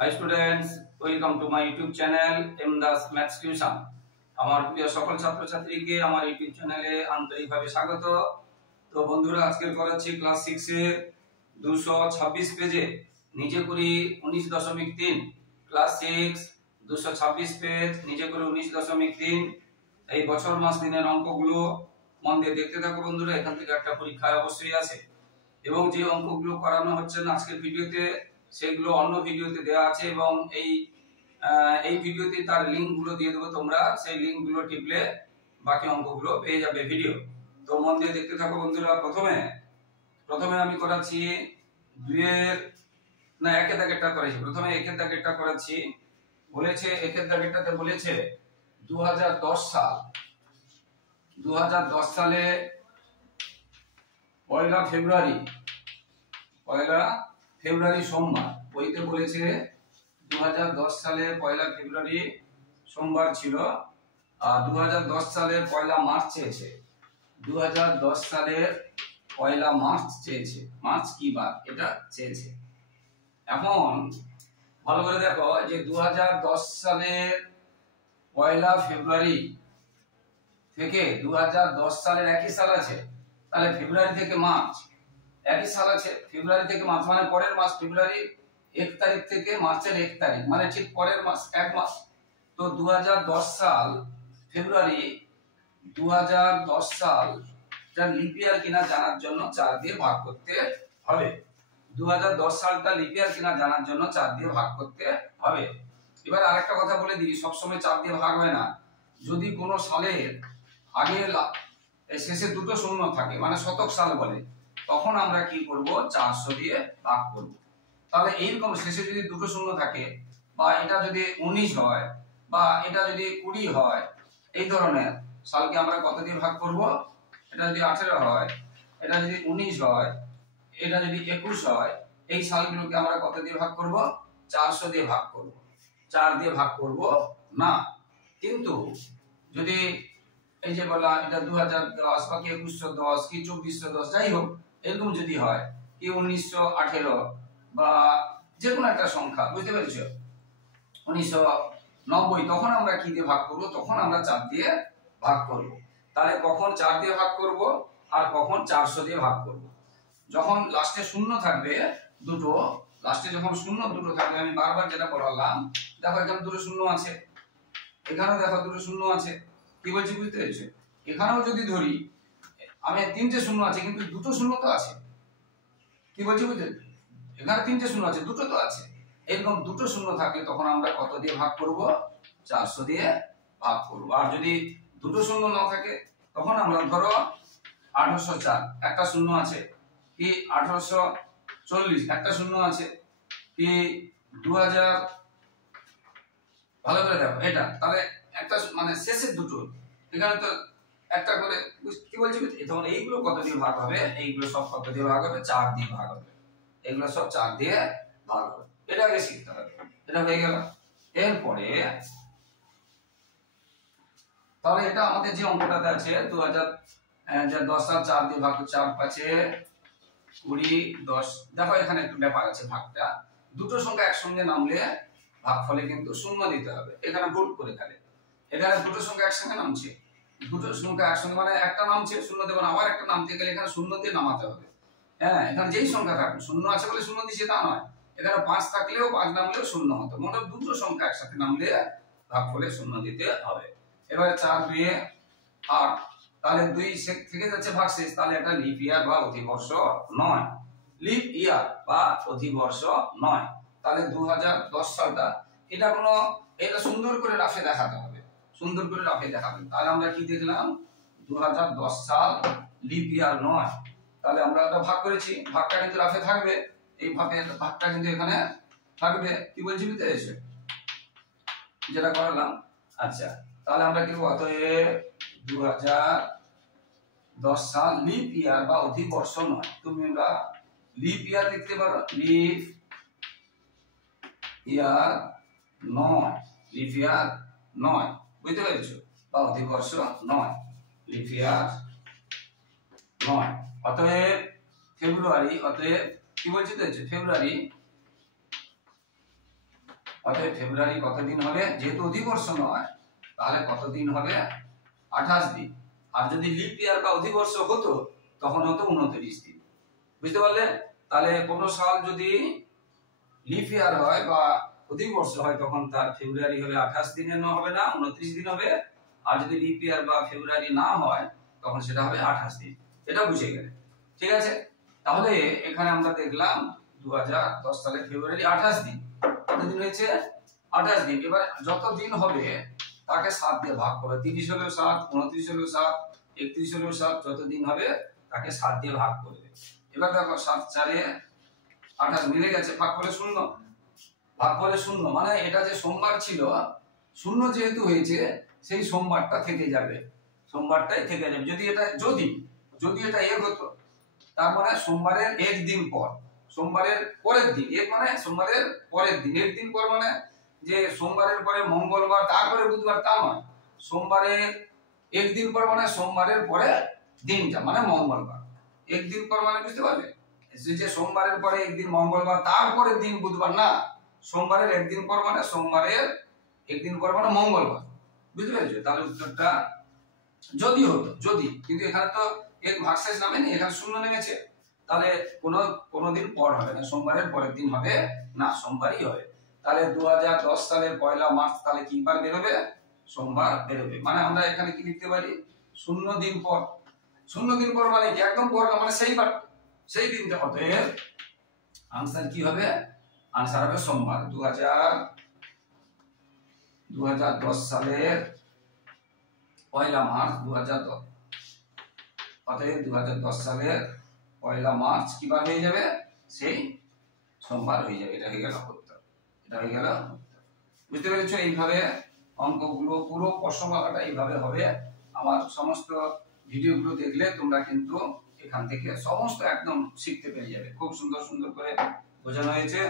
High students, welcome to my YouTube channel M Das maths tuition. আমার প্রিয় সকল ছাত্রছাত্রীকে আমার ইউটিউব চ্যানেলে আন্তরিকভাবে স্বাগত। তো বন্ধুরা, আজকে করাচ্ছি ক্লাস 6 এর 226 পেজে নিজে করি 19.3। ক্লাস 6 226 পেজ নিজে করি 19.3। এই বছর মাস দিনের অঙ্কগুলো মন দিয়ে দেখতে থাকো বন্ধুরা, এখান থেকে একটা পরীক্ষায় অবশ্যই আছে। এবং যে অঙ্কগুলো করানো হচ্ছে না আজকের ভিডিওতে, সেগুলো অন্য ভিডিওতে দেওয়া আছে এবং এই ভিডিওতে তার লিংকগুলো দিয়ে দেবো। তোমরা সেই লিংকগুলো টিপলে বাকি অঙ্কগুলো পেয়ে যাবে ভিডিও। তো মন দিয়ে দেখতে থাকো বন্ধুরা। প্রথমে আমি করাচ্ছি একের দাগেরটা করেছি। প্রথমে একের দাগেরটা করাচ্ছি। বলেছে একের দাগেরটাতে বলেছে 2010 সাল, 2010 সালে পয়লা ফেব্রুয়ারি সোমবার। বইতে বলেছে 2010 সালে পয়লা ফেব্রুয়ারি সোমবার ছিল, আর 2010 সালের পয়লা মার্চ চেয়েছে। 2010 সালের পয়লা মার্চ চেয়েছে। মার্চ কি বার এটা চেয়েছে। এখন ভালো করে দেখো যে 2010 সালের পয়লা ফেব্রুয়ারি থেকে 2010 সালের একই সাল আছে, তাহলে ফেব্রুয়ারি থেকে মার্চ একই সাল আছে। ফেব্রুয়ারি থেকে মার্চ মানে পরের মাস। ফেব্রুয়ারি 1 তারিখ থেকে মার্চের 1 তারিখ মানে ঠিক পরের মাস, এক মাস। তো 2010 সাল ফেব্রুয়ারি 2010 সাল লিপ ইয়ার কিনা জানার জন্য 4 দিয়ে ভাগ করতে হবে। 2010 সালটা লিপ ইয়ার কিনা জানার জন্য 4 দিয়ে ভাগ করতে হবে। এবার আরেকটা কথা বলে দিই, সবসময় 4 দিয়ে ভাগ হয় না। যদি কোনো সালের আগে শেষে দুটো শূন্য থাকে, মানে শতক সাল বলে, তখন আমরা কি করব, 400 দিয়ে ভাগ করব। তাহলে এইরকম শেষে যদি দুটো শূন্য থাকে, বা এটা যদি 19 হয়, বা এটা যদি 20 হয়, এই ধরনের সালকে আমরা কত দিয়ে ভাগ করব? এটা যদি 18 হয়, এটা যদি 19 হয়, এটা যদি 21 হয়, এই সালগুলোকে আমরা কত দিয়ে ভাগ করব? 400 দিয়ে ভাগ করব। 4 দিয়ে ভাগ করব না। কিন্তু যদি এই যে বলা এটা 2010 বা কি 2110 কি 2410 যাই হোক, এরকম যদি হয় কি 1918 বা যে কোনো একটা সংখ্যা, বুঝতে পেরেছো, 1990, তখন আমরা কি দিয়ে ভাগ করব? তখন আমরা 4 দিয়ে ভাগ করব। তাহলে কখন 4 দিয়ে ভাগ করব আর কখন 400 দিয়ে ভাগ করব? যখন লাস্টে শূন্য থাকবে দুটো, লাস্টে যখন শূন্য দুটো থাকবে, আমি বারবার যেটা বললাম, দেখো এখানে দুটো শূন্য আছে, এখানেও দেখো দুটো শূন্য আছে। কি বলছি বুঝতে পেরেছো? এখানেও যদি ধরি আমি 3টে শূন্য আছে কিন্তু দুটো শূন্য তো আছে। কি বলছি বুঝতে? এখানে 3টে শূন্য আছে, দুটো তো আছে। এরকম দুটো শূন্য থাকলে তখন আমরা কত দিয়ে ভাগ করব? 400 দিয়ে ভাগ করব। আর যদি দুটো শূন্য না থাকে, তখন আমরা ধরো 1804 একটা শূন্য আছে, কি 1840 একটা শূন্য আছে, কি 2000, ভালো করে দেখো এটা, তাহলে একটা মানে শেষের দুটো, এখানে তো একটা করে, কি বলছি তখন এইগুলো কত দিয়ে ভাগ হবে? এইগুলো সব কত দিয়ে ভাগ হবে? 4 দিয়ে ভাগ হবে। এগুলো সব 4 দিয়ে ভাগ হবে। এটা আগে শিখতে হবে। এটা হয়ে গেল। এরপরে তাহলে এটা আমাদের যে অঙ্কটাতে আছে 2010 সাল 4 দিয়ে ভাগ, 4 5 20 10। দেখো এখানে একটু ব্যাপার আছে, ভাগটা দুটো সংখ্যা একসঙ্গে নামলে ভাগফলে কিন্তু শূন্য দিতে হবে। এখানে ভুল করে গেলে, এখানে দুটো সংখ্যা একসঙ্গে নামছে, দুটো সংখ্যা একসঙ্গে মানে একটা নামছে শূন্য দেব না, আবার একটা নামতে গেলে এখানে শূন্য দিয়ে নামাতে হবে। হ্যাঁ, এখানে যেই সংখ্যা থাকবে, শূন্য আছে বলে শূন্য দিচ্ছে তা নয়। এখানে 5 থাকলেও 5 নামলেও শূন্য হতো। মোট দুটো সংখ্যা একসাথে নামলে ভাগফলে শূন্য দিতে হবে। এবারে 4 2 8, তাহলে 2 থেকে যাচ্ছে ভাগশেষ, তাহলে এটা লিপ ইয়ার বা অধিবর্ষ নয়। লিপ ইয়ার বা অধিবর্ষ নয়। তাহলে 2010 সালটা এটা সুন্দর করে রাফে দেখাতে হবে, সুন্দর করে রাফে দেখাবেন। তাহলে আমরা কি দেখলাম? 2010 সাল লিপ ইয়ার নয়। তাহলে আমরা এটা ভাগ করেছি, ভাগটা কিন্তু রাফে থাকবে, এই ভাগটা কিন্তু এখানে থাকবে। কি বলছি বুঝতে পেরেছো যেটা করালাম? আচ্ছা, তাহলে আমরা কি বলবো? অতএব 2010 সাল লিপ ইয়ার বা অধিবর্ষ নয়। তুমি আমরা লিপ ইয়ার লিখতে পারো, লিপ ইয়ার নয়, লিপ ইয়ার নয়, বুঝতে পেরেছো? বা অধিবর্ষ নয়, লিপ ইয়ার নয়। অতএব ফেব্রুয়ারি, অতএব কি বলছি তো, ফেব্রুয়ারি অতএব ফেব্রুয়ারি কতদিন হবে, যেহেতু অধিবর্ষ নয় তাহলে কতদিন হবে, 28 দিন। আর যদি লিপ ইয়ার বা অধিবর্ষ হতো তখন হতো 29 দিন। বুঝতে পারলে? তাহলে কোন সাল যদি লিপ ইয়ার হয় বা অধিবর্ষ হয় তখন তার ফেব্রুয়ারি হবে 28 দিনের হবে না, 29 দিন হবে। আর যদি লিপ ইয়ার বা ফেব্রুয়ারি না হয় তখন সেটা হবে 28 দিন। এটা বুঝে গেলে, ঠিক আছে? তাহলে এখানে আমরা দেখলাম 2010 সালের ফেব্রুয়ারি 28 দিন। কতদিন হয়েছে? 28 দিন। এবার যত দিন হবে তাকে 7 দিয়ে ভাগ করবে। 30 হলেও 7, 29 হলেও 7, 31 হলেও 7, যত দিন হবে তাকে 7 দিয়ে ভাগ করবে। এবার দেখো 7 4 28 মিলে গেছে, ভাগ করলে 0। ভাগ করলে 0 মানে এটা যে সোমবার ছিল, 0 যেহেতু হয়েছে সেই সোমবারটা থেকে যাবে, সোমবারটাই থেকে যাবে। যদি এটা এক হতো তার মানে সোমবারের একদিন পর, সোমবারের পরের দিন, এক মানে সোমবারের পরের দিন, একদিন পর মানে যে সোমবারের পরে মঙ্গলবার তারপরে বুধবার তা নয়, সোমবারের একদিন পর মানে সোমবারের পরে দিনটা মানে মঙ্গলবার। একদিন পর মানে বুঝতে পারলে যে সোমবারের পরে একদিন মঙ্গলবার তারপরের দিন বুধবার না, সোমবারের একদিন পর মানে সোমবারের একদিন পর মানে মঙ্গলবার। বুঝতে পেরেছো? তাহলে উত্তরটা যদি হতো, যদি, কিন্তু এখানে তো এক ভার্সেস নামে নেই, এখানে 0 নেমেছে। তাহলে কোনো দিন পর হবে না, সোমবারের পরের দিন হবে না, সোমবারই হবে। তাহলে 2010 সালের 1 মার্চ তাহলে কি বার বেরোবে? সোমবার বেরোবে। মানে আমরা এখানে কি লিখতে পারি? 0 দিন পর। 0 দিন পর মানে কি একদম পর না, মানে সেই দিনটা। অতএব আনসার কি হবে? আনসার হবে সোমবার। 2010 সালের 1 মার্চ 2010। অতএব 2010 সালের 1 মার্চ কি বার হয়ে যাবে? সেই সোমবার হয়ে যাবে। এটা হয়ে গেল উত্তর, এটা হয়ে গেল উত্তর। বুঝতে পেরেছো? এইভাবে অঙ্কগুলো পুরো প্রশ্নমালাটা এইভাবে হবে। আমার সমস্ত ভিডিওগুলো দেখলে তোমরা কিন্তু এখান থেকে সমস্ত একদম শিখতে পেরে যাবে। খুব সুন্দর সুন্দর করে বোঝানো হয়েছে,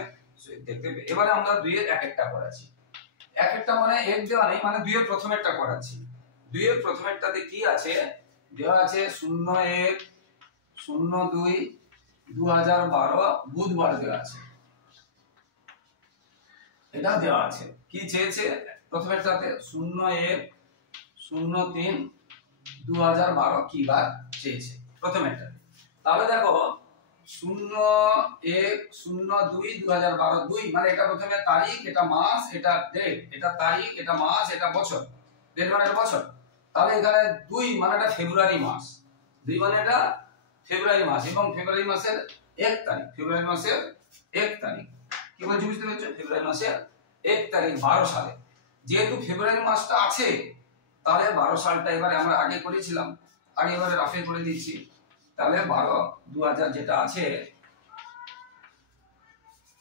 দেখতে পেয়ে। এবারে আমরা 2 এর এক একটা করাচ্ছি। এক একটা মানে এক দেওয়া নেই, মানে 2 এর প্রথমেরটা করাচ্ছি। 2 এর প্রথমেরটাতে কি আছে? দেওয়া আছে 01/02/2012 বুধবার দেওয়া আছে। এটা দেওয়া আছে। কি চেয়েছে? প্রথমেরটাতে 01/03/2012 কি বার চেয়েছে প্রথমেরটা। তাহলে দেখো 01/02/2012, 2 মানে এটা প্রথমে তারিখ, এটা মাস, এটা ডেট, এটা তারিখ, এটা মাস, এটা বছর, ডেট মানে এটা বছর। তাহলে এখানে 2 মানে এটা ফেব্রুয়ারি মাস, 2 মানে এটা ফেব্রুয়ারি মাস, এবং ফেব্রুয়ারি মাসের 1 তারিখ, ফেব্রুয়ারি মাসের 1 তারিখ। কি বলছি বুঝতে পেরেছো? ফেব্রুয়ারি মাসের 1 তারিখ 12 সালে। যেহেতু ফেব্রুয়ারি মাসটা আছে তাহলে 12 সালটা এবারে আমরা আগে করেছিলাম, আগে এবারে রাফে করে দিচ্ছি। তাহলে 12/2000 যেটা আছে,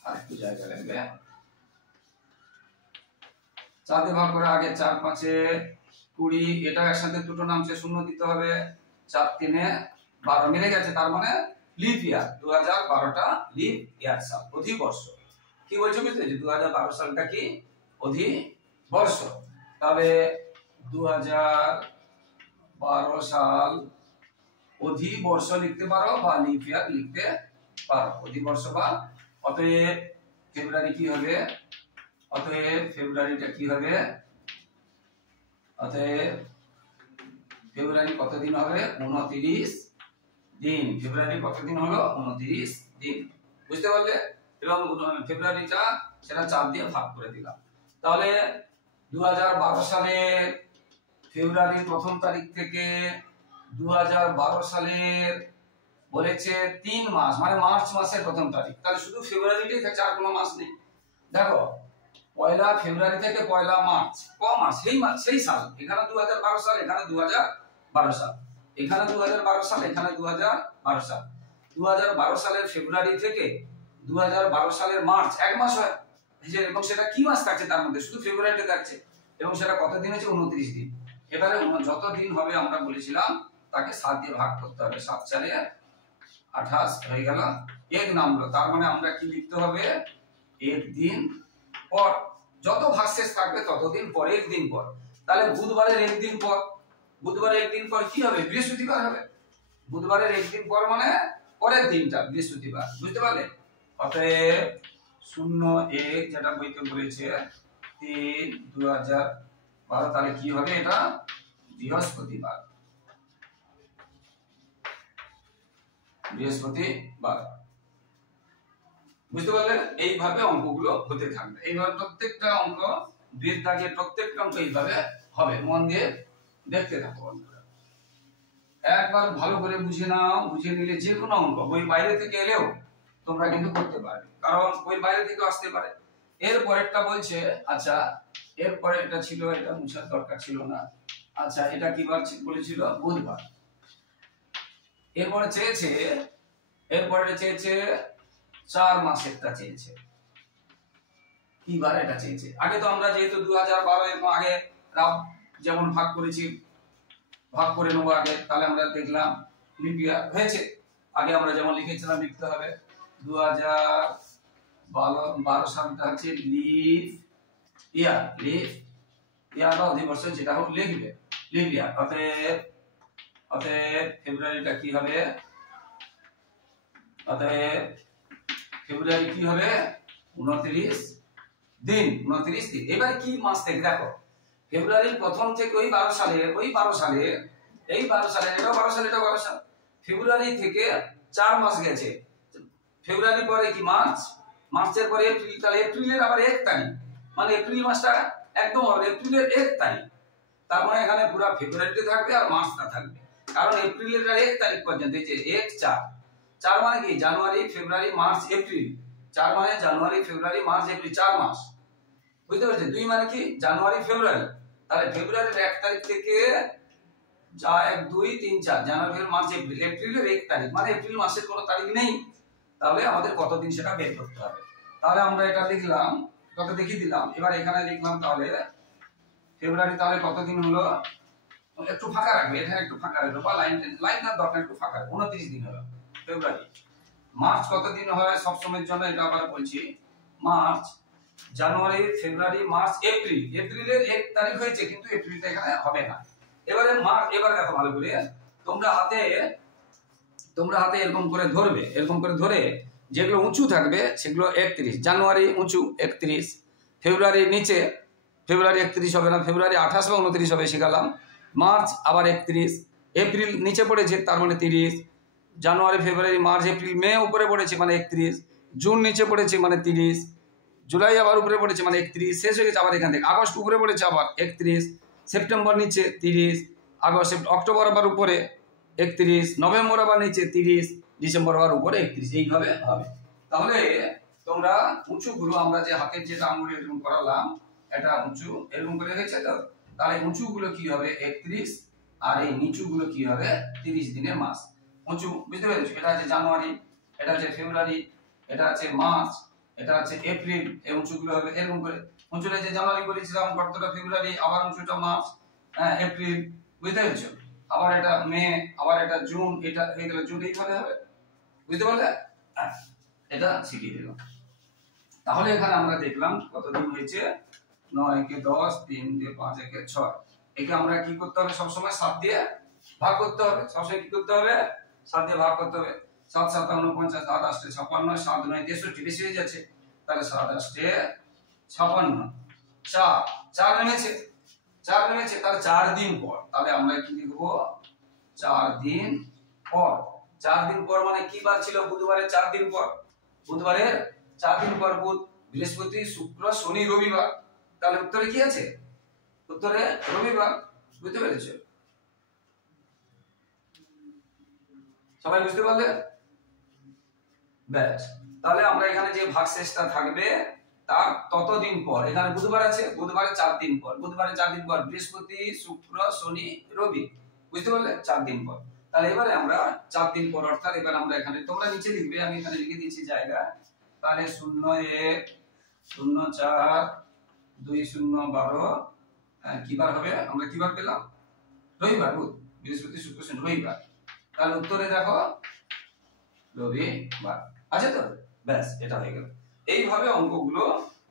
আর একটু জায়গা লাগবে, 4 দিয়ে ভাগ করে আগে 4 5 20, এটা একসাথে দুটো নামছে, 0 দিতে হবে। 4 3 12 মিলে গেছে, তার মানে লিপ ইয়ার। 2012টা লিপ ইয়ার সাল, অধিবর্ষ। কি বলছো বুঝতে পেরেছো? 2012 সালটা কি অধিবর্ষ। তবে 2012 সাল অধিবর্ষ লিখতে পারো বা লিপ ইয়ার লিখতে পারো, অধিবর্ষ বা। অতএব ফেব্রুয়ারি কি হবে? অতএব ফেব্রুয়ারিটা কি হবে? অতএব ফেব্রুয়ারি কতদিন হবে? 29 দিন। ফেব্রুয়ারি কতদিন হলো? 29 দিন। বুঝতে পারলে? এবং ফেব্রুয়ারিটা সেটা 4 দিয়ে ভাগ করে দিলাম। তাহলে 2012 সালের ফেব্রুয়ারির প্রথম তারিখ থেকে 2012 সালের বলেছে 3 মাস, মানে মার্চ মাসের প্রথম তারিখ। তাহলে শুধু ফেব্রুয়ারিটাই থাকছে, আর কোনো মাস নেই। দেখো 1 ফেব্রুয়ারি থেকে 1 মার্চ, ক মাস? সেই সাল। এখানে 2012 সাল, এখানে 2012 সাল, এখানে 2012 সাল, এখানে 2012 সাল। 2012 সালের ফেব্রুয়ারি থেকে 2012 সালের মার্চ 1 মাস হয়, এবং সেটা কি মাস থাকছে তার মধ্যে? শুধু ফেব্রুয়ারিটা থাকছে, এবং সেটা কত দিন হচ্ছে? 29 দিন। এবারে যত দিন হবে আমরা বলেছিলাম তাকে 7 দিয়ে ভাগ করতে হবে। 7 4 28 হয়ে গেল, এক নামলো। তার মানে আমরা কি লিখতে হবে? এক দিন পর। যত ভার্সেস থাকবে ততদিন পর, একদিন পর। তাহলে বুধবারের একদিন পর, বুধবারের একদিন পর কি হবে? বৃহস্পতিবার হবে। বুধবারের একদিন পর মানে পরের দিনটা বৃহস্পতিবার। বুঝতে পারলে? অতএব 01 যেটা বইতে বলেছে 3/2012, তাহলে কি হবে এটা বৃহস্পতিবার। বৃহস্পতিবার, বুঝতে পারলেন? এইভাবে অঙ্কগুলো হতে থাকবে। এইভাবে প্রত্যেকটা অঙ্ক, দুইয়ের দাগের প্রত্যেকটা অঙ্ক এইভাবে হবে। মন দিয়ে দেখতে থাকো বন্ধুরা, একবার ভালো করে বুঝে নাও। বুঝে নিলে যে কোনো অঙ্ক বই বাইরে থেকে এলেও তোমরা কিন্তু করতে পারবে, কারণ বই বাইরে থেকে আসতে পারে। এর পরেরটা বলছে, আচ্ছা এরপরে এটা ছিল, এটা মুছার দরকার ছিল না। আচ্ছা এটা কি বার বলেছিল? বুধবার। এরপরে চেয়েছে, এরপরে চেয়েছে 4 মাসেরটা চেয়েছে। কি বার এটা চেয়েছে? আগে তো আমরা যেহেতু 2012 এরকম আগে যেমন ভাগ করেছি, ভাগ করে নেবো আগে। তাহলে আমরা দেখলাম লিপ ইয়ার হয়েছে, আগে আমরা যেমন লিখেছিলাম লিখতে হবে 2012 সালটা হচ্ছে লিপ ইয়ার। লিপ ইয়ার বা অধিবর্ষ যেটা হোক লিখবে, লিপ ইয়ার। অতএব ফেব্রুয়ারিটা কি হবে? অতএব ফেব্রুয়ারি কি হবে? 29 দিন। 29 দিন। এবার কি মাস থেকে দেখো, ফেব্রুয়ারির প্রথম থেকে ওই 12 সালে, এই 12 সালে, এটাও 12 সাল, এটাও 12 সাল। ফেব্রুয়ারি থেকে 4 মাস গেছে। ফেব্রুয়ারি পরে কি মার্চ, মার্চের পরে এপ্রিল, তাহলে এপ্রিলের আবার 1 তারিখ, মানে এপ্রিল মাসটা একদম হবে এপ্রিলের 1 তারিখ। তার মানে এখানে পুরো ফেব্রুয়ারিতে থাকবে আর মার্চটা থাকবে, কারণ এপ্রিলের 1 তারিখ পর্যন্ত। এই যে 1 4, 4 মানে কি? জানুয়ারি ফেব্রুয়ারি মার্চ এপ্রিল। 4 মানে জানুয়ারি ফেব্রুয়ারি মার্চ এপ্রিল, 4 মাস। বুঝতে পারছেন? 2 মানে কি? জানুয়ারি ফেব্রুয়ারি। তাহলে ফেব্রুয়ারির 1 তারিখ থেকে 1 2 3 4, জানুয়ারি মার্চ এপ্রিল, এপ্রিলের 1 তারিখ, মানে এপ্রিল মাসের কোনো তারিখ নেই। তাহলে আমাদের কতদিন সেটা বের করতে হবে। তাহলে আমরা এটা লিখলাম, কত দেখিয়ে দিলাম। এবার এখানে লিখলাম তাহলে ফেব্রুয়ারি, তাহলে কতদিন হলো? একটু ফাঁকা রাখবে, এখানে একটু ফাঁকা রাখবে, বা লাইন দরকার, একটু ফাঁকা রাখবে। 29 দিন হলো ফেব্রুয়ারি। মার্চ কতদিন হয় সবসময়ের জন্য, এটা আবার বলছি। মার্চ, জানুয়ারি ফেব্রুয়ারি মার্চ এপ্রিল, এপ্রিলের 1 তারিখ হয়েছে, কিন্তু এপ্রিলটা এখানে হবে না। এবারে মার্চ, এবারে দেখো ভালো করে, তোমরা হাতে এরকম করে ধরবে, এরকম করে ধরে যেগুলো উঁচু থাকবে সেগুলো 31, জানুয়ারি উঁচু 31, ফেব্রুয়ারি নিচে, ফেব্রুয়ারি 31 হবে না, ফেব্রুয়ারি 28 বা 29 হবে শিখালাম। মার্চ আবার 31, এপ্রিল নিচে পড়েছে তার মানে 30, জানুয়ারি ফেব্রুয়ারি মার্চ এপ্রিল মে উপরে পড়েছে মানে 31, জুন নিচে পড়েছে মানে 30, জুলাই আবার উপরে পড়েছে মানে 31, শেষ হয়ে গেছে আবার এখান থেকে। আগস্ট উপরে পড়েছে আবার 31, সেপ্টেম্বর নিচে 30, আগস্ট অক্টোবর আবার উপরে 31, নভেম্বর আবার নিচে 30, ডিসেম্বর আবার উপরে 31, এইভাবে হবে। তাহলে তোমরা উঁচু গুলো, আমরা যে হাতের যেটা আঙুল এরকম করালাম, এটা উঁচু এরকম করে হয়েছে তো, তাহলে উঁচু গুলো কি হবে 31, আর এই নিচু গুলো কি হবে 30 দিনের মাস। উঁচু, বুঝতে পেরেছো? এটা আছে জানুয়ারি, এটা আছে ফেব্রুয়ারি, এটা আছে মার্চ, এটা আছে এপ্রিল, এই উঁচু গুলো হবে এরকম করে। উঁচুটা যে জানুয়ারি বলেছিলাম, গর্তটা ফেব্রুয়ারি, আবার উঁচুটা মার্চ, এপ্রিল, বুঝতে পেরেছো? আবার এটা মে, আবার এটা জুন, এটা হয়ে গেল জুন, এইভাবে হবে। বুঝতে পারলে? এটা শিখিয়ে দিলাম। তাহলে এখানে আমরা দেখলাম কতদিন হয়েছে, 9 কে 10, 3 দিয়ে 5, 1 6। একে আমরা কি করতে হবে? সবসময় 7 দিয়ে ভাগ করতে হবে। সবসময় কি করতে হবে? 7 দিয়ে ভাগ করতে হবে। 7 7 49, 7 8 56, 7 9 63, বেশি হয়ে যাচ্ছে। তাহলে 7 8 56, 4 নেমেছে, 4 নেমেছে, তাহলে 4 দিন পর। তাহলে আমরা কি লিখবো? 4 দিন পর। 4 দিন পর মানে কি বার ছিল? বুধবারের 4 দিন পর। বুধবারের 4 দিন পর বুধ, বৃহস্পতি, শুক্র, শনি, রবিবার। তাহলে উত্তরে কি আছে? উত্তরে রবিবার। বুঝতে পেরেছো? সবাই বুঝতে পারলে? ব্যাস। তাহলে আমরা এখানে যে ভাগশেষটা থাকবে তার ততদিন পর, এখানে বুধবার আছে, বুধবারের 4 দিন পর, বুধবারের 4 দিন পর বৃহস্পতি, শুক্র, শনি, রবি। বুঝতে পারলে? 4 দিন পর। তাহলে এবারে আমরা 4 দিন পর, অর্থাৎ এবার আমরা এখানে, তোমরা নিচে লিখবে, আমি এখানে লিখে দিয়েছি জায়গা। তাহলে 01 04 2012, কি বার হবে? আমরা কি বার পেলাম? রবিবার। বুধ, বৃহস্পতি, শুক্র, শনি, রবিবার। তাহলে উত্তরে দেখো রবিবার আছে তো। ব্যাস, এটা হয়ে গেল। এইভাবে অঙ্কগুলো,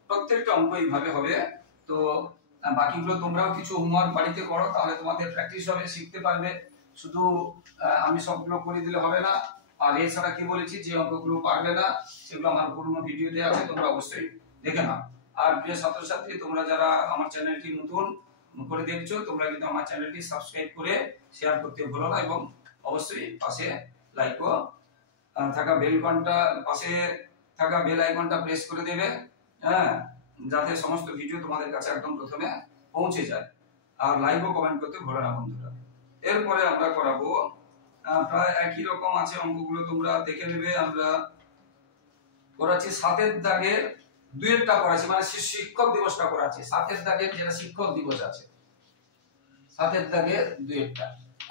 প্রত্যেকটা অঙ্ক এইভাবে হবে। তো বাকিগুলো তোমরাও কিছু হোমওয়ার্ক বাড়িতে করো, তাহলে তোমাদের প্র্যাকটিস হবে, শিখতে পারবে। শুধু আমি সবগুলো করে দিলে হবে না, আর এছাড়া কি বলেছি যে অঙ্কগুলো পারবে না সেগুলো আমার পুরনো ভিডিওতে আছে, তোমরা অবশ্যই দেখে নাও। আর প্রিয় ছাত্রছাত্রী, তোমরা যারা আমার চ্যানেলটি নতুন করে দেখছো, তোমরা কিন্তু আমার চ্যানেলটি সাবস্ক্রাইব করে শেয়ার করতে ভুলো না, এবং অবশ্যই পাশে লাইক ও থাকা বেল ঘন্টা পাশে থাকা বেল আইকনটা প্রেস করে দেবে, হ্যাঁ, যাতে সমস্ত ভিডিও তোমাদের কাছে একদম প্রথমে পৌঁছে যায়। আর লাইক ও কমেন্ট করতে ভুলো না বন্ধুরা। এরপরে আমরা করাবো প্রায় একই রকম আছে অঙ্কগুলো, তোমরা দেখে নেবে। আমরা করাচ্ছি 7 দাগের দুইটা করাচ্ছি, মানে শিক্ষক দিবসটা করাচ্ছি। 7 দাগের যেটা শিক্ষক দিবস আছে, 7 দাগের দুইটা।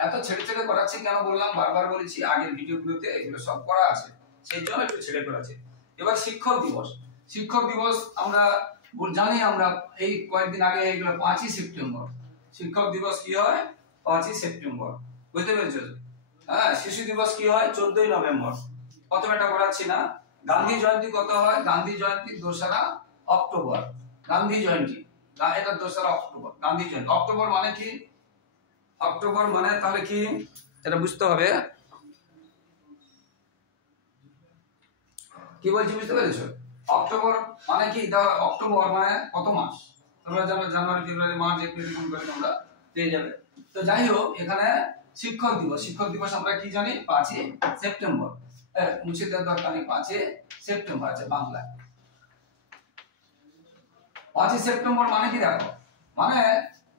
এত ছেড়ে ছেড়ে করাচ্ছি কেন বললাম, বারবার বলেছি আগের ভিডিওগুলোতে এগুলো সব করা আছে, সেই জন্য একটু ছেড়ে করাচ্ছি। এবার শিক্ষক দিবস, শিক্ষক দিবস আমরা জানি, আমরা এই কয়েকদিন আগে এগুলো 5ই সেপ্টেম্বর। শিক্ষক দিবস কি হয়? 5ই সেপ্টেম্বর, বুঝতে পেরেছো? হ্যাঁ, শিশু দিবস কি হয়? 14ই নভেম্বর। প্রথমেটা করাচ্ছি না। গান্ধী জয়ন্তী কত হয়? গান্ধী জয়ন্তী 2রা অক্টোবর। গান্ধী জয়ন্তী এটা 2রা অক্টোবর। গান্ধী জয়ন্তী অক্টোবর মানে কি? অক্টোবর মানে তাহলে কি এটা বুঝতে হবে, কি বলছি বুঝতে পেরেছো? অক্টোবর মানে কি? অক্টোবর মানে কত মাস? তোমরা জানো জানুয়ারি, ফেব্রুয়ারি, মার্চ, এপ্রিল, জুন করে তোমরা পেয়ে যাবে। তো যাই হোক, এখানে শিক্ষক দিবস, শিক্ষক দিবস আমরা কি জানি? 5ই সেপ্টেম্বর। মুছে দেওয়ার দরকার নেই, 5ই সেপ্টেম্বর আছে বাংলায়। 5ই সেপ্টেম্বর মানে কি? দেখো, মানে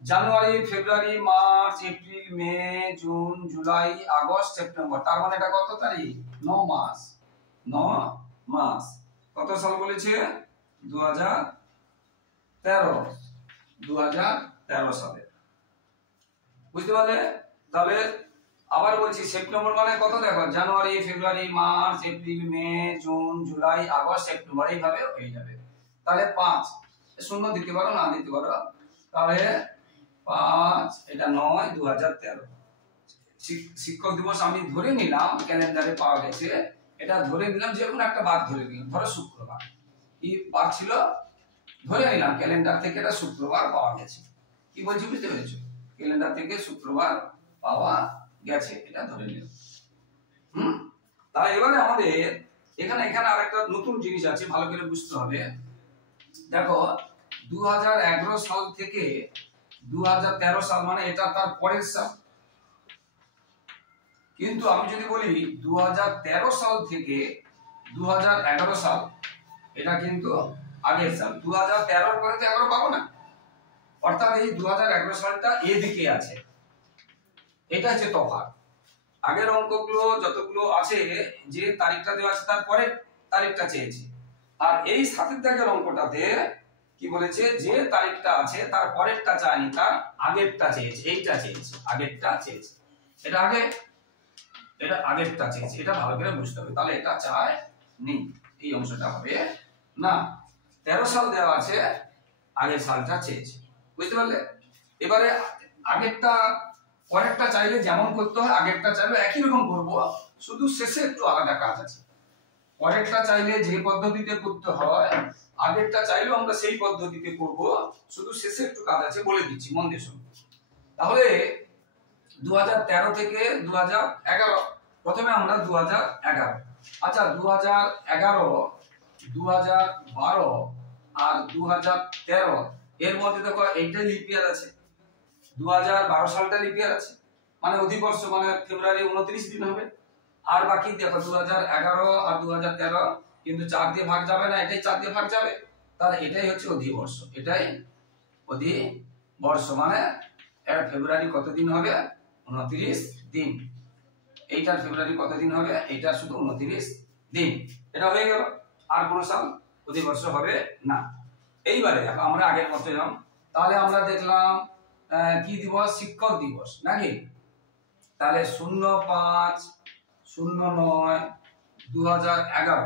জানুয়ারি, February, March, April, May, June, July, August, September. তার মানে এটা কত তারিখ? 9 মাস। 9 মাস। কত সাল বলেছে? 2013 সালে, বুঝতে পারলে? তাহলে আবার বলছি, সেপ্টেম্বর মানে কত? দেখো, January, February, March, April, May, June, July, August, September, এইভাবে হয়ে যাবে। তাহলে 5 শূন্য দিতে পারো, না দিতে পারো, তাহলে 5 এটা 9 2013। শিক্ষক দিবস আমি ধরে নিলাম, ক্যালেন্ডারে পাওয়া গেছে, এটা ধরে নিলাম, যে কোনো একটা বার ধরে নিলাম, ধরো শুক্রবার। কি বার ছিল? ধরে নিলাম ক্যালেন্ডার থেকে এটা শুক্রবার পাওয়া গেছে। কি বলছি বুঝতে পেরেছো? ক্যালেন্ডার থেকে শুক্রবার পাওয়া গেছে, এটা ধরে নিলাম। তাহলে এবারে আমাদের এখানে আরেকটা নতুন জিনিস আছে, ভালো করে বুঝতে হবে। দেখো, 2011 সাল থেকে 2013 সাল মানে এটা তার পরের সাল। কিন্তু আমি যদি বলি 2013 সাল থেকে 2011 সাল, এটা কিন্তু আগের সাল। 2013 পরে তো 11 পাবো না, অর্থাৎ এই 2011 সালটা এদিকে আছে। এটা হচ্ছে তফাৎ। আগের অঙ্কগুলো যতগুলো আছে, যে তারিখটা দেওয়া আছে তার পরের তারিখটা চেয়েছে, আর এই 7 দাগের অঙ্কটাতে কি বলেছে? যে তারিখটা আছে তার পরেরটা চায়নি, তার আগেরটা চেয়েছে। এইটা চেয়েছে, আগেরটা চেয়েছে। এটা আগে, এটা আগেরটা চেয়েছে, এটা ভালো করে বুঝতে হবে। তাহলে এটা চায় নি, এই অংশটা হবে না। 13 সাল দেওয়া আছে, আগের সালটা চেয়েছে, বুঝতে পারলে? এবারে আগেরটা পরেরটা চাইলে যেমন করতে হয়, আগেরটা চাইলে একই রকম করব, শুধু শেষে একটু আলাদা কাজ আছে। পরেরটা চাইলে যে পদ্ধতিতে করতে হয়, আগেরটা চাইলেও আমরা সেই পদ্ধতিতে করব, শুধু শেষে একটু কাজ আছে, বলে দিচ্ছি, মন দিয়ে শুনুন। তাহলে 2013 থেকে 2011, প্রথমে আমরা 2011, আচ্ছা 2011, 2012 আর 2013, এর মধ্যে দেখো এইটাই লিপ ইয়ার আছে। 2012 সালটা লিপ ইয়ার আছে, মানে অধিবর্ষ, মানে ফেব্রুয়ারি 29 দিন হবে। আর বাকি দেখো 2011 আর 2013 কিন্তু 4 দিয়ে ভাগ যাবে না, এটাই 4 দিয়ে ভাগ যাবে। তাহলে এটাই হচ্ছে অধিবর্ষ, এটাই অধিবর্ষ। মানে এর ফেব্রুয়ারি কত দিন হবে? 29 দিন। এইটার ফেব্রুয়ারি কত দিন হবে? এইটা শুধু 29 দিন। এটা হয়ে গেল, আর কোন সাল অধিবর্ষ হবে না। এইবারে দেখো আমরা আগের মতো এলাম। তাহলে আমরা দেখলাম কি দিবস? শিক্ষক দিবস, নাকি? তাহলে 05/09/2011,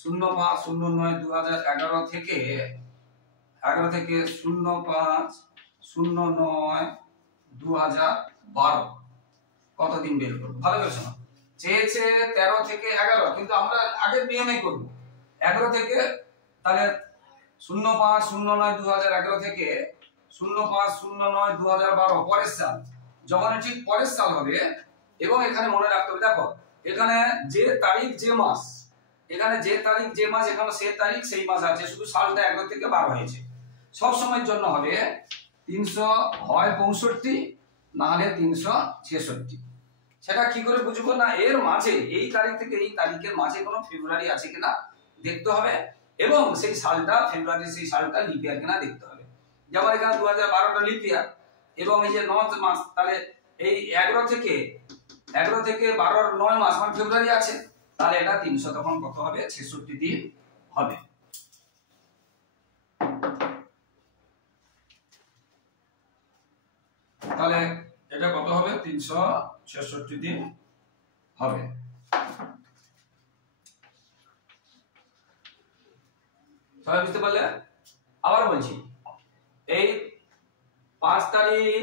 05/09/2011 থেকে 05/09/2012 কতদিন বের করবো? ভালো করে শোনো। চেয়েছে 13 থেকে 11, কিন্তু আমরা আগের নিয়মেই করব। 11 থেকে, তাহলে 05/09/2011 থেকে 05/09/2012 পরের সাল। যখন ঠিক পরের সাল হবে, এবং এখানে মনে রাখতে হবে, দেখো এখানে যে তারিখ যে মাস, এখানে যে তারিখ যে মাস, এখানে সে তারিখ সেই মাস আছে, শুধু সালটা 11 থেকে 12 হয়েছে। সব সময়ের জন্য হবে 300 হয় 65 না হলে 366। সেটা কি করে বুঝবো? না এর মাঝে এই তারিখ থেকে এই তারিখের মাঝে কোনো ফেব্রুয়ারি আছে কিনা দেখতে হবে, এবং সেই সালটা ফেব্রুয়ারি সেই সালটা লিপ ইয়ার কিনা দেখতে হবে। যেমন এখানে 2012টা লিপ ইয়ার এবং এই যে 9 মাস, তাহলে এই 11 থেকে 12 9 মাস মানে ফেব্রুয়ারি আছে, তাহলে এটা 300 তখন কত হবে? 66 দিন হবে। তাহলে এটা কত হবে? 366 দিন হবে। সবাই বুঝতে পারলে? আবার বলছি, এই 5 তারিখ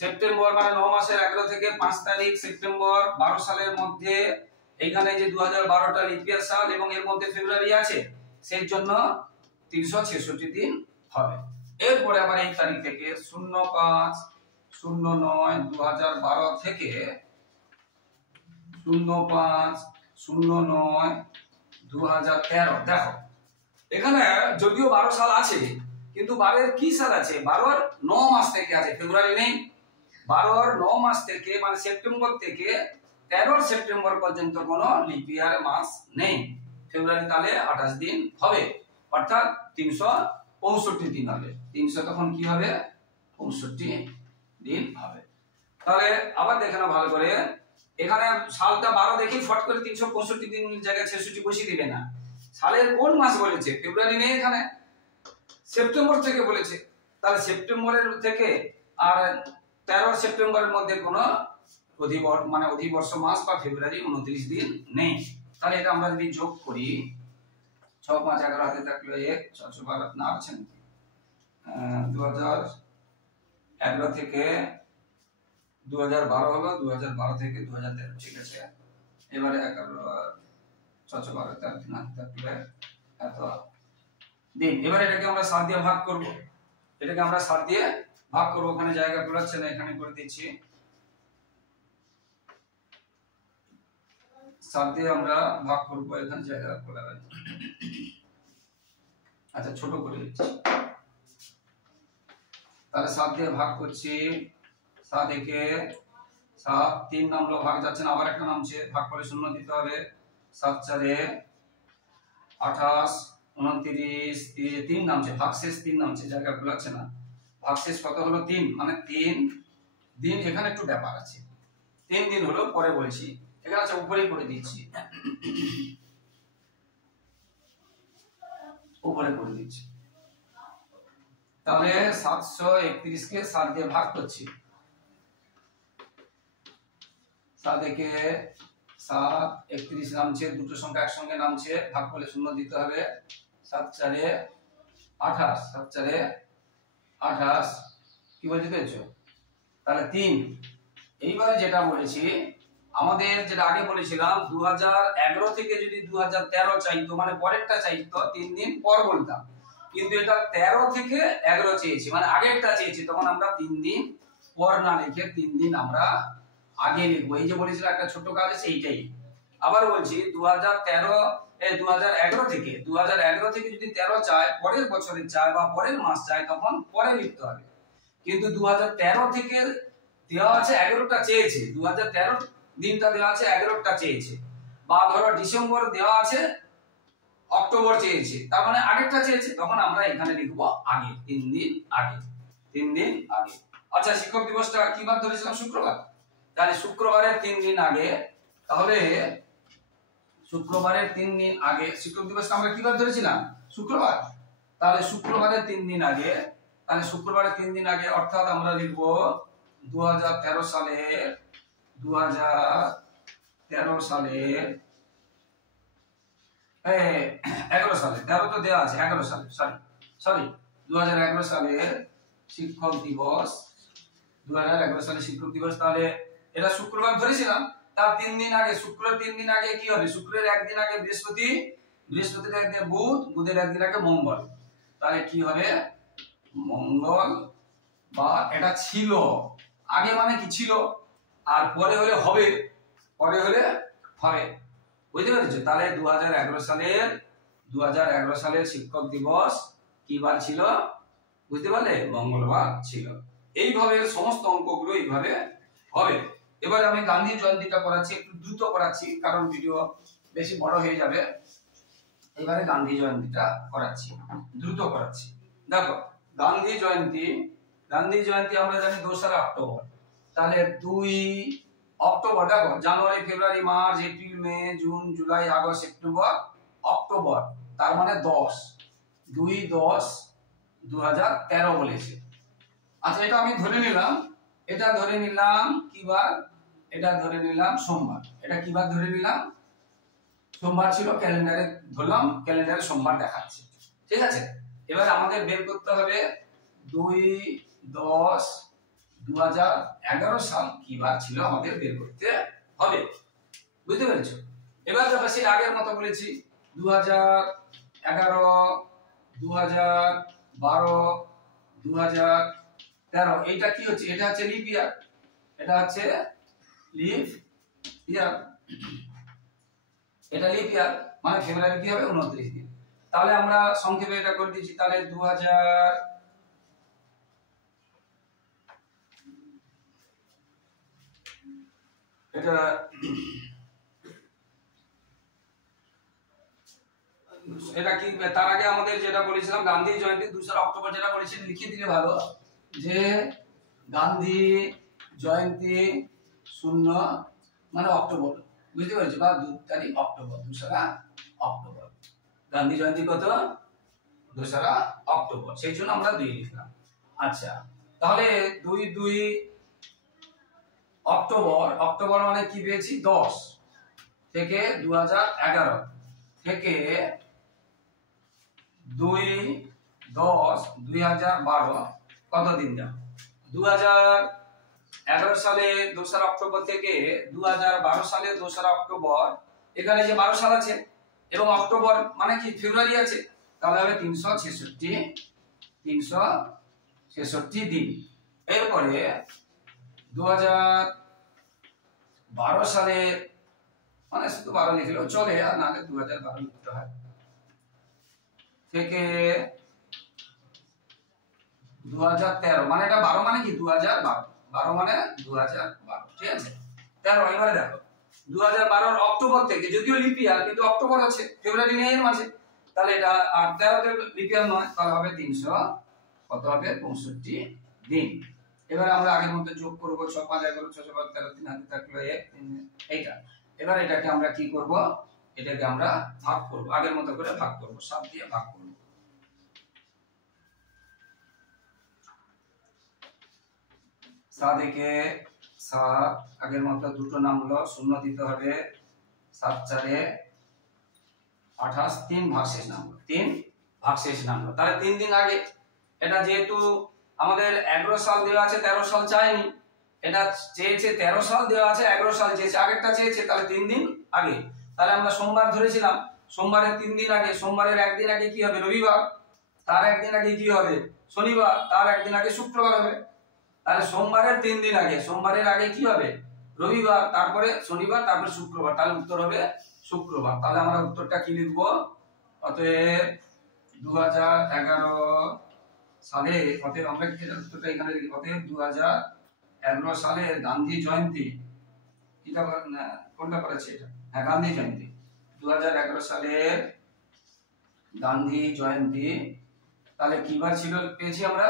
সেপ্টেম্বর মানে 9 মাসের 11 থেকে 5 তারিখ সেপ্টেম্বর 12 সালের মধ্যে এইখানে যে 2012টা লিপ ইয়ার সাল এবং এর মধ্যে ফেব্রুয়ারি আছে, সেই জন্য 366 দিন হবে। এরপরে আবার এই তারিখ থেকে 05/09/2012 থেকে 05/09/2013। দেখো এখানে যদিও 12 সাল আছে, কিন্তু 12 কি সাল আছে? 12 9 মাস থেকে আছে, ফেব্রুয়ারি নেই। 12 9 মাস থেকে মানে সেপ্টেম্বর থেকে 13 সেপ্টেম্বর পর্যন্ত কোনো লিপ ইয়ার মাস নেই। ফেব্রুয়ারি তাহলে 28 দিন হবে, অর্থাৎ 365 দিন হবে। 300 তখন কি হবে? 65 দিন হবে। তাহলে আবার দেখে নাও ভালো করে, এখানে সালটা 12 দেখি ফট করে 365 দিন জায়গায় 66 বসিয়ে দিবে না। সালের কোন মাস বলেছে? ফেব্রুয়ারি নেই এখানে, সেপ্টেম্বর থেকে বলেছে। তাহলে সেপ্টেম্বরের থেকে আর 13 সেপ্টেম্বরের মধ্যে কোনো অধিবর্ষ মাস বা ফেব্রুয়ারি 29 দিন নেই। তাহলে এটা আমরা যদি যোগ করি, 6 5 11 হাতে থাকলে 1 6 6 12 না আছেন, 2011 থেকে 2012 হলো, 2012 থেকে 2013, ঠিক আছে। এবারে 11 6 6 12 13 দিন হাতে থাকলে এত দিন। এবারে এটাকে আমরা 7 দিয়ে ভাগ করব, এটাকে আমরা 7 দিয়ে ভাগ করব। ওখানে জায়গা কুলাচ্ছে না, এখানে করে দিচ্ছি। 7 দিয়ে আমরা ভাগ করব, এখানে জায়গা কুলাবে। আচ্ছা ছোট করে দিচ্ছি। তাহলে 7 দিয়ে ভাগ করছি, 7 একে 7, 3 নামলো, ভাগ যাচ্ছে না, আবার একটা নামছে, ভাগ করে 0 দিতে হবে। 7 4 28 29 3 নামছে, ভাগশেষ 3 নামছে, জায়গা কুলাচ্ছে না। ভাগশেষ কত হলো? 3, মানে 3 দিন। এখানে একটু ব্যাপার আছে, 3 দিন হলো, পরে বলছি। এখানে আছে উপরেই করে দিচ্ছি, উপরে করে দিচ্ছি। তাহলে 731 কে 7 দিয়ে ভাগ করছি, 7 একে 7 31 নামছে, দুটো সংখ্যা একসঙ্গে নামছে, ভাগ করলে 0 দিতে হবে। 7 4 28, 7 4 28, কি বলতে পেরেছো? তাহলে 3। এইবারে যেটা বলেছি, আমাদের যেটা আগে বলেছিলাম 2011 থেকে যদি 2013 চাইতো, মানে পরেরটা চাইতো, 3 দিন পর বলতাম, কিন্তু এটা 13 থেকে 11 চেয়েছি, মানে আগেরটা চেয়েছি, তখন আমরা 3 দিন পর না লিখে 3 দিন আমরা আগে লিখবো। এই যে বলেছিলাম একটা ছোট কাজ আছে, এইটাই। আবার বলছি 2011 থেকে যদি 13 চায়, পরের বছরের চায় বা পরের মাস চায়, তখন পরে লিখতে হবে। কিন্তু 2013 থেকে দেওয়া আছে 11টা চেয়েছে, 2013 দিনটা দেওয়া আছে 11টা চেয়েছে, বা ধরো ডিসেম্বর দেওয়া আছে অক্টোবর চেয়েছে, তার মানে আগেরটা চেয়েছে, তখন আমরা এখানে লিখবো আগে, 3 দিন আগে, 3 দিন আগে। আচ্ছা শিক্ষক দিবসটা কি বার ধরেছিলাম? শুক্রবার। তাহলে শুক্রবারের 3 দিন আগে, তাহলে শুক্রবারের 3 দিন আগে, শিক্ষক দিবসটা আমরা কি বার ধরেছিলাম? শুক্রবার। তাহলে শুক্রবারের 3 দিন আগে, তাহলে শুক্রবারের 3 দিন আগে, অর্থাৎ আমরা লিখবো 2013 সালের 11 সালে, 13 তো দেওয়া আছে, 11 সালে, সরি 2011 সালের শিক্ষক দিবস, 2011 সালে শিক্ষক দিবস। তাহলে এটা শুক্রবার ধরেছিলাম, তার 3 দিন আগে, শুক্রের 3 দিন আগে কি হবে? শুক্রের একদিন আগে বৃহস্পতি, বৃহস্পতির একদিন বুধ, বুধের একদিন আগে মঙ্গল, তাহলে কি হবে? মঙ্গল। বা এটা ছিল আগে, মানে কি ছিল, আর পরে হলে হবে, পরে হলে হবে। বুঝতে পেরেছো? তাহলে 2011 সালের শিক্ষক দিবস কি বার ছিল? বুঝতে পারলে? মঙ্গলবার ছিল। এইভাবে সমস্ত অঙ্কগুলো এইভাবে হবে। এবার আমি গান্ধী জয়ন্তীটা করাচ্ছি, একটু দ্রুত করাচ্ছি কারণ ভিডিও বেশি বড় হয়ে যাবে। এবারে গান্ধী জয়ন্তীটা করাচ্ছি, দ্রুত করাচ্ছি। দেখো গান্ধী জয়ন্তী আমরা জানি 2রা অক্টোবর। তাহলে 2 অক্টোবর, দেখো January, February, March, April, May, June, July, August, September, October, তার মানে 10, 2/10/2013 বলেছে। আচ্ছা এটা আমি ধরে নিলাম, এটা ধরে নিলাম কি বার? এটা ধরে নিলাম সোমবার। এটা কি বার ধরে নিলাম? সোমবার ছিল, ক্যালেন্ডারে ধরলাম, ক্যালেন্ডারে সোমবার দেখাচ্ছে। ঠিক আছে, এবার আমাদের বের করতে হবে 2/10/2011 সাল কি বার ছিল আমাদের বের করতে হবে। বুঝতে পেরেছো? এবার দেখো সেই আগের মতো বলেছি 2011, 2012, 2013। এইটা কি হচ্ছে? এটা হচ্ছে লিপ ইয়ার। এটা হচ্ছে লিপ ইয়ার। এটা লিপ ইয়ার মানে ফেব্রুয়ারি কি হবে? 29 দিন। তাহলে আমরা সংক্ষেপে এটা করে দিচ্ছি। তাহলে 2000 এটা এটা কি? তার আগে আমাদের যেটা বলেছিলাম গান্ধী জয়ন্তী 2রা অক্টোবর, যেটা বলেছিলাম লিখে দিলে ভালো যে গান্ধী জয়ন্তী 0 মানে অক্টোবর। বুঝতে পেরেছো? বা 2 তারিখ অক্টোবর, 2রা অক্টোবর। গান্ধী জয়ন্তী কত? 2রা অক্টোবর, সেই জন্য আমরা 2 লিখলাম। আচ্ছা তাহলে 2 অক্টোবর, অক্টোবর মানে কি পেয়েছি? 10 থেকে 2011 থেকে 2/10/2012 কত দিন যাবে? 2011 সালে 2রা অক্টোবর থেকে 2012 সালে 2রা অক্টোবর, এখানে যে 12 সাল আছে এবং অক্টোবর মানে কি ফেব্রুয়ারি আছে, তাহলে হবে 366 দিন। এরপরে 2012 সালে মানে শুধু 12 লিখলেও চলে, আর নাহলে 2012 লিখতে হয়, থেকে 2013 মানে এটা 12 মানে কি 2012, 12 মানে 2012। ঠিক আছে, 13। এবারে দেখো 2012 অক্টোবর থেকে, যদিও লিপ ইয়ার কিন্তু অক্টোবর আছে, ফেব্রুয়ারি নেই এর মাঝে, তাহলে এটা আর 13 তে লিপ ইয়ার নয়, তাহলে হবে 300 কত হবে? 65 দিন। এবারে আমরা আগের মতো যোগ করব 6 5 11 6 6 13 3 হাতে থাকলো 1 এইটা। এবার এটাকে আমরা কি করব? এটাকে আমরা ভাগ করব, আগের মতো করে ভাগ করব, 7 দিয়ে ভাগ করব। 7 একে 7, আগের মতো দুটো নামলো, 0 দিতে হবে, 7 4 28, 3 ভাগশেষ নামলো, 3 ভাগশেষ নামলো। তাহলে 3 দিন আগে। এটা যেহেতু আমাদের 11 সাল দেওয়া আছে, 13 সাল চাইনি, এটা চেয়েছে 13 সাল দেওয়া আছে, 11 সাল চেয়েছে, আগেরটা চেয়েছে, তাহলে 3 দিন আগে। তাহলে আমরা সোমবার ধরেছিলাম, সোমবারের 3 দিন আগে, সোমবারের একদিন আগে কি হবে? রবিবার। তার একদিন আগে কি হবে? শনিবার। তার একদিন আগে শুক্রবার হবে। তাহলে সোমবারের 3 দিন আগে, সোমবারের আগে কি হবে? রবিবার, তারপরে শনিবার, তারপরে শুক্রবার। তাহলে উত্তর হবে শুক্রবার। তাহলে আমরা উত্তরটা কি লিখবো? অতএব 2011 সালে, অতএব আমরা কি উত্তরটা এখানে লিখব? অতএব 2011 সালের গান্ধী জয়ন্তী, এটা কোনটা করেছে? এটা হ্যাঁ গান্ধী জয়ন্তী। 2011 সালের গান্ধী জয়ন্তী তাহলে কি বার ছিল? পেয়েছি আমরা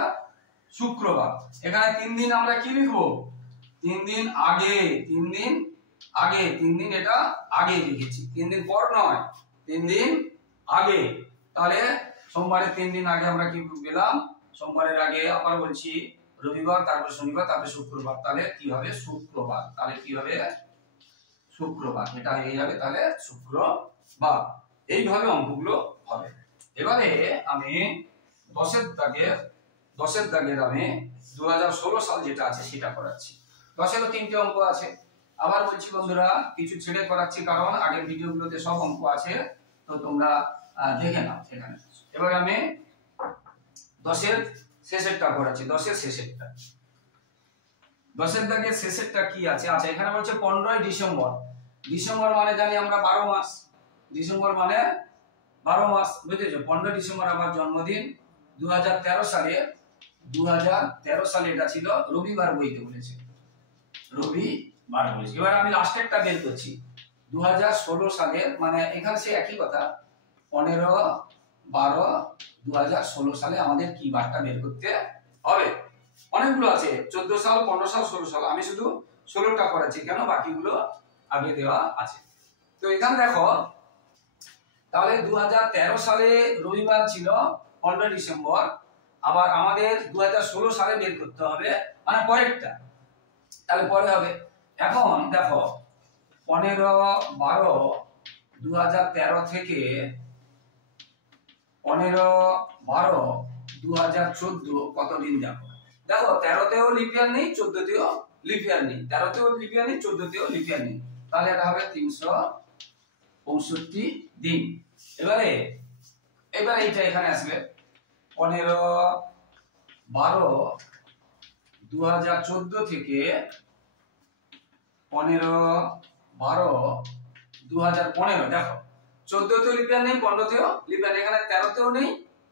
শুক্রবার। এখানে 3 দিন আমরা কি লিখবো? 3 দিন আগে, 3 দিন আগে, 3 দিন এটা আগে লিখেছি, 3 দিন পর নয়, 3 দিন আগে। তাহলে সোমবারের 3 দিন আগে আমরা কি পেলাম? সোমবারের আগে আবার বলছি রবিবার, তারপর শনিবার, তারপর শুক্রবার। তাহলে কি হবে? শুক্রবার। তাহলে কি হবে? শুক্রবার। এটা হয়ে যাবে তাহলে শুক্রবার। এইভাবে অঙ্কগুলো হবে। এবারে আমি 10 এর দাগের আমি 2016 সাল যেটা আছে সেটা করাচ্ছি। 10 এরও 3টে অঙ্ক আছে। আবার বলছি বন্ধুরা, কিছু ছেড়ে করাচ্ছি কারণ আগের ভিডিওগুলোতে সব অঙ্ক আছে, তো তোমরা দেখে নাও সেখানে। এবার আমি 10 এর শেষেরটা করাচ্ছি, 10 এর শেষেরটা। 10 এর দাগের শেষেরটা কি আছে? আচ্ছা এখানে বলছে 15ই ডিসেম্বর ডিসেম্বর মানে জানি আমরা 12 মাস, ডিসেম্বর মানে 12 মাস, বুঝেছো? 15 ডিসেম্বর আমার জন্মদিন 2013 সালে, 2013 সালে এটা ছিল রবিবার বইতে বলেছে, রবিবার বলেছে। এবার আমি লাস্টেরটা বের করছি 2016 সালের, মানে এখানে সে একই কথা, 15/12/2016 সালে আমাদের কি বারটা বের করতে হবে। অনেকগুলো আছে, 14 সাল, 15 সাল, 16 সাল, আমি শুধু 16টা করেছি, কেন বাকিগুলো আগে দেওয়া আছে। তো এখানে দেখো, তাহলে 2013 সালে রবিবার ছিল 15 ডিসেম্বর, আবার আমাদের 2016 সালে বের করতে হবে, মানে পরেরটা, তাহলে পরে হবে। এখন দেখো 15/12/2013 থেকে 15/12/2014 কতদিন দেখো, দেখো 13তেও লিপিয়ার নেই, 14তেও লিপিয়ার নেই, 13তেও লিপিয়ার নেই, 14তেও লিপিয়ার নেই, তাহলে এটা হবে 365 দিন। এবারে এইটা এখানে আসবে 15/12/2014 থেকে 15/12/2015, দেখো 14তেও লিপিয়ার নেই, 15তেও লিপিয়ার নেই, এখানে 13তেও নেই,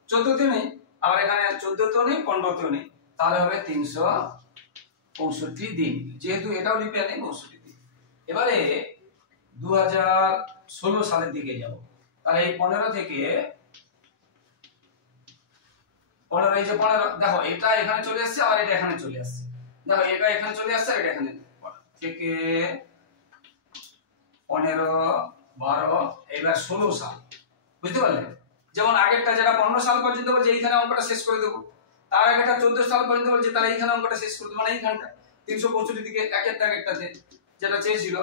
14তেও নেই, আবার এখানে 14তেও নেই, 15তেও নেই, তাহলে হবে 365 দিন, যেহেতু এটাও লিপিয়ার নেই, 65 দিন। এবারে 2016 সালের দিকে যাব, তাহলে এই 15 থেকে 15, এই যে 15, দেখো এটা এখানে চলে আসছে, আর এটা এখানে চলে আসছে, দেখো এটা এখানে চলে আসছে, আর এটা এখানে থেকে 15/12, এবার 16 সাল, বুঝতে পারলে? যেমন আগেরটা যেটা 15 সাল পর্যন্ত বলছে এইখানে অঙ্কটা শেষ করে দেবো, তার আগেটা 14 সাল পর্যন্ত বলছে তাহলে এইখানে অঙ্কটা শেষ করে দেবো, মানে এইখানটা 365 দিকে একটাতে যেটা চেয়েছিল,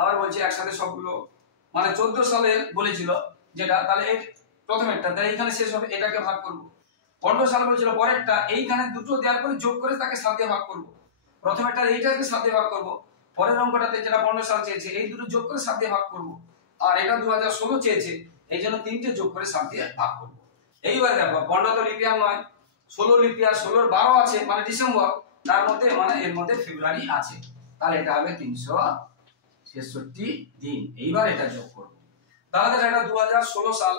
আবার বলছে একসাথে সবগুলো, মানে 14 সালে বলেছিল যেটা, তাহলে এই প্রথমেরটা, তাহলে এইখানে শেষ হবে, এটাকে ভাগ করব। 15 সাল বলেছিল পরেরটা, এইখানে দুটো দেওয়ার পরে যোগ করে তাকে 7 দিয়ে ভাগ করব, প্রথমেরটা এইটাকে 7 দিয়ে ভাগ করব, পরের অঙ্কটাতে যেটা 15 সাল চেয়েছে এই দুটো যোগ করে 7 দিয়ে ভাগ করব, আর এটা 2016 চেয়েছে, এই জন্য তিনটে যোগ করে 7 দিয়ে ভাগ করব। এইবার দেখো 15 তো লিপিয়ার নয়, 16 লিপিয়ার, 16 12 আছে মানে ডিসেম্বর, তার মধ্যে মানে এর মধ্যে ফেব্রুয়ারি আছে, তাহলে এটা হবে 366 দিন। এইবার এটা যোগ করব, তাহলে এটা 2016 সাল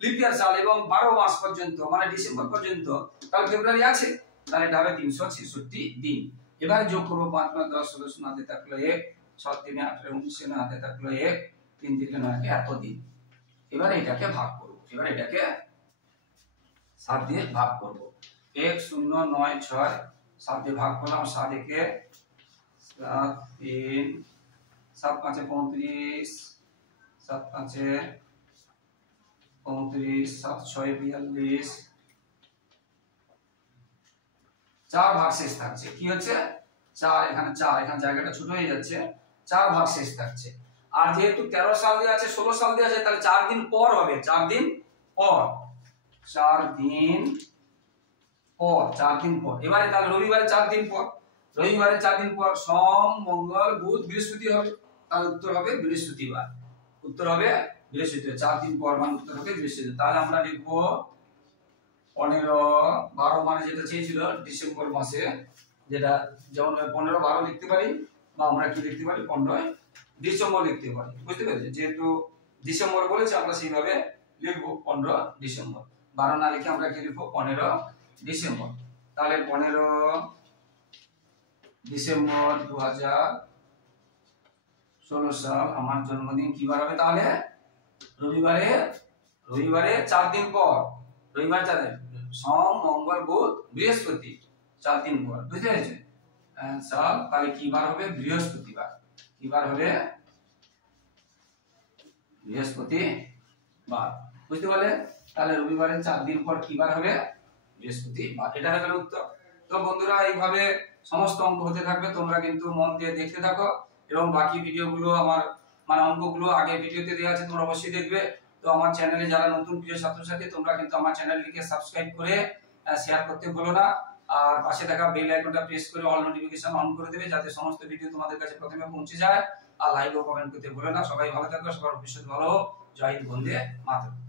লিপিয়ার সাল এবং 12 মাস পর্যন্ত, মানে ডিসেম্বর পর্যন্ত, তাহলে ফেব্রুয়ারি আছে, তাহলে এটা হবে 366 দিন। এবারে যোগ করব 5 5 10 16 হাতে থাকলো 1, 6 3 8 19 হাতে থাকলো 1, 3 3 9 এত দিন। এবারে এটাকে ভাগ করব, এবারে এটাকে 7 দিয়ে ভাগ করব, 1 0 9 6 7 দিয়ে ভাগ করলাম, 7 1 7 3 7 5 35 7 5 35 7 6 42, 4 ভাগ শেষ থাকছে, কি হচ্ছে 4, এখানে 4, এখানে জায়গাটা ছোট হয়ে যাচ্ছে, 4 ভাগ শেষ থাকছে। আর যেহেতু 13 সাল দিয়ে আছে, 16 সাল দিয়ে আছে, তাহলে 4 দিন পর হবে, 4 দিন পর, 4 দিন পর, 4 দিন পর। এবারে তাহলে রবিবারে 4 দিন পর, রবিবারে 4 দিন পর সোম মঙ্গল বুধ বৃহস্পতি হবে, তাহলে উত্তর হবে বৃহস্পতিবার, উত্তর হবে বৃহস্পতিবার, 4 দিন পর মানে উত্তর হবে বৃহস্পতিবার। তাহলে আমরা লিখব 15/12 মানে যেটা চেয়েছিল ডিসেম্বর মাসে, যেটা যেমন 15/12 লিখতে পারি, বা আমরা কি লিখতে পারি 15 ডিসেম্বর লিখতে পারি, বুঝতে পেরেছি? যেহেতু ডিসেম্বর বলেছে আমরা সেইভাবে লিখব 15 ডিসেম্বর, 12 না লিখে আমরা কি লিখব 15 ডিসেম্বর। তাহলে 15 ডিসেম্বর 2016 সাল আমার জন্মদিন কি বার হবে, তাহলে রবিবারে 4 দিন পর, রবিবার 4 দিন, সোম মঙ্গল বুধ বৃহস্পতি 4 দিন পর, বুঝতে পেরেছো? সাল, তাহলে কি বার হবে বৃহস্পতিবার, কি বার হবে বৃহস্পতিবার, বুঝতে পারলে? তাহলে রবিবারে 4 দিন পর কি বার হবে বৃহস্পতিবার, এটা হলো উত্তর। তো বন্ধুরা এইভাবে সমস্ত অঙ্ক হতে থাকবে, তোমরা কিন্তু মন দিয়ে দেখতে থাকো, এবং বাকি ভিডিওগুলো আমার মানে অঙ্কগুলো আগে ভিডিওতে দেওয়া আছে, তোমরা অবশ্যই দেখবে। তো আমার চ্যানেলে যারা নতুন প্রিয় ছাত্রছাত্রী, তোমরা কিন্তু আমার চ্যানেলটিকে সাবস্ক্রাইব করে শেয়ার করতে ভুলো না, আর পাশে থাকা বেল আইকনটা প্রেস করে অল নোটিফিকেশন অন করে দেবে, যাতে সমস্ত ভিডিও তোমাদের কাছে প্রথমে পৌঁছে যায়। আর লাইক ও কমেন্ট করতে ভুলো না। সবাই ভালো থাকো, সবার ভবিষ্যৎ ভালো হোক। জয় হিন্দ, বন্দে মাতরম।